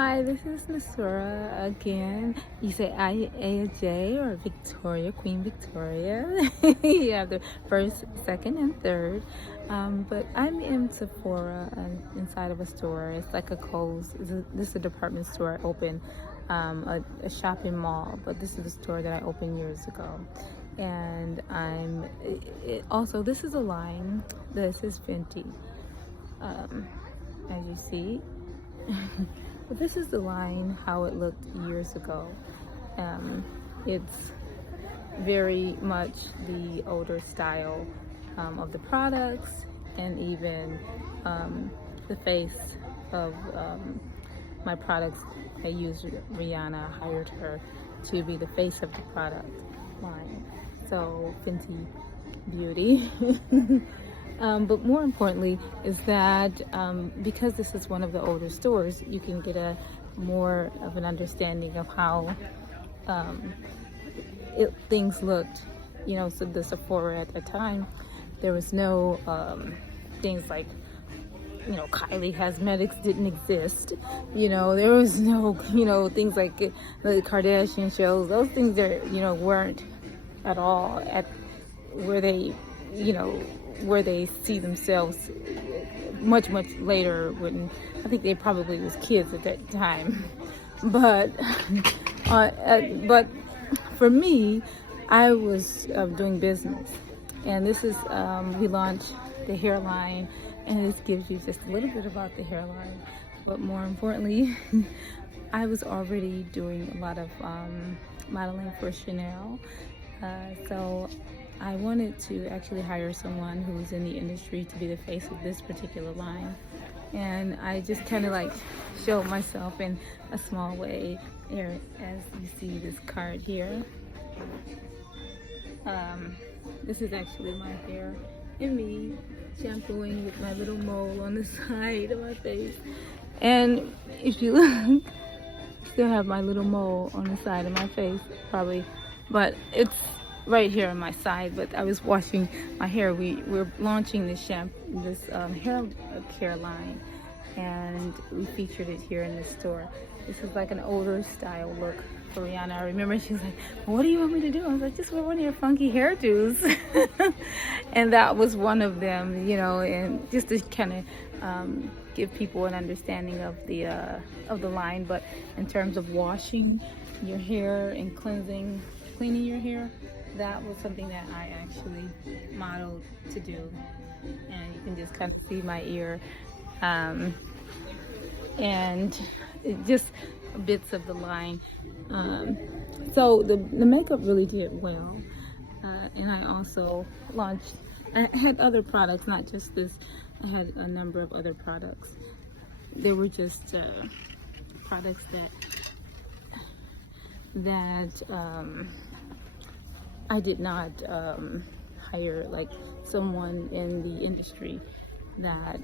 Hi, this is SEPHORA again. You say I-A-J or Victoria, Queen Victoria. You have the first, second, and third. But I'm in SEPHORA inside of a store. It's like a Kohl's. This is a department store I opened, a shopping mall. But this is a store that I opened years ago. And also, this is a line. This is Fenty, as you see. But this is the line, how it looked years ago. It's very much the older style of the products, and even the face of my products. I used Rihanna, hired her to be the face of the product line. So Fenty Beauty. But more importantly is that because this is one of the older stores, you can get a more of an understanding of how things looked. So the Sephora at that time, there was no things like, Kylie Cosmetics didn't exist. There was no, things like the Kardashian shows. Those things are, weren't at all at where they, where they see themselves much later, when I think they probably was kids at that time. But for me, I was doing business, and this is we launched the hairline, and this gives you just a little bit about the hairline. But more importantly, I was already doing a lot of modeling for Chanel, so I wanted to actually hire someone who's in the industry to be the face of this particular line. And I just kind of like showed myself in a small way here, as you see this card here. This is actually my hair and me shampooing with my little mole on the side of my face. And if you look, still have my little mole on the side of my face, probably, but it's right here on my side. But I was washing my hair. We're launching this hair care line, and we featured it here in the store. This is like an older style look for Rihanna. I remember she was like, "What do you want me to do?" I was like, "Just wear one of your funky hairdos." And that was one of them, and just to kind of give people an understanding of the line. But in terms of washing your hair and cleaning your hair, that was something that I actually modeled to do. And you can just kind of see my ear, and just bits of the line. So the makeup really did well. And I also launched, I had other products, not just this. I had a number of other products. They were just products that I did not hire like someone in the industry that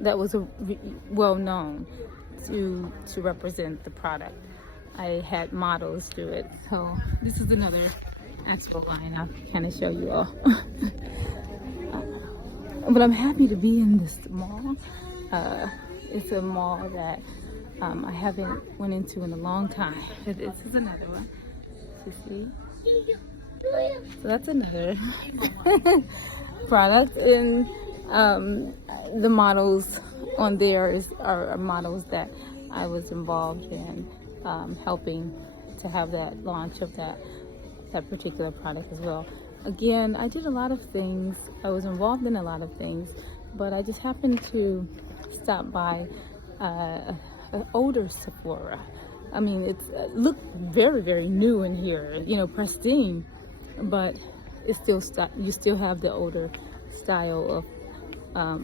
was well known to represent the product. I had models do it. So this is another expo line. I'll kind of show you all. But I'm happy to be in this mall. It's a mall that I haven't went into in a long time. This is another one. You see? So that's another product, and the models on there are models that I was involved in, helping to have that launch of that particular product as well. Again, I did a lot of things. I was involved in a lot of things, but I just happened to stop by an older Sephora. I mean, it's looked very new in here, pristine, but it's still you still have the older style of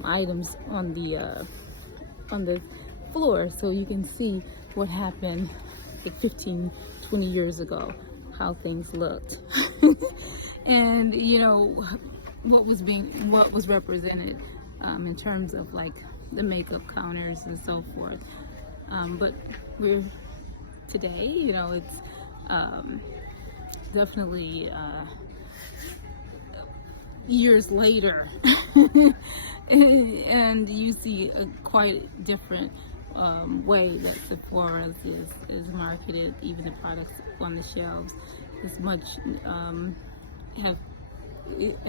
items on the floor, so you can see what happened like 15-20 years ago, how things looked. And what was represented in terms of like the makeup counters and so forth. But we're today, it's definitely years later, and you see a quite different way that Sephora is marketed, even the products on the shelves, is much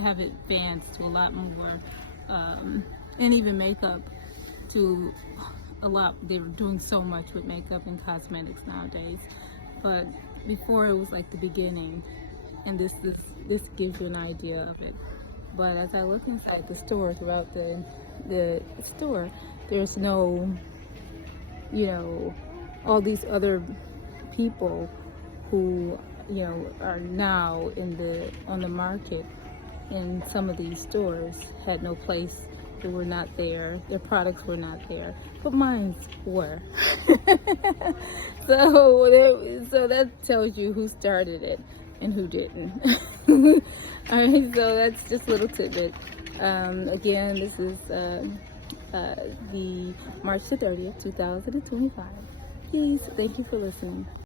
have advanced to a lot more, and even makeup to a lot. They're doing so much with makeup and cosmetics nowadays, but before it was like the beginning, and this gives you an idea of it. But as I look inside the store, throughout the store, there's no, you know, all these other people who, you know, are now on the market in some of these stores had no place. They were not there. Their products were not there, but mine were. So that tells you who started it and who didn't. All right, so that's just a little tidbit. Again, this is the March the 30th, 2025. Please, thank you for listening.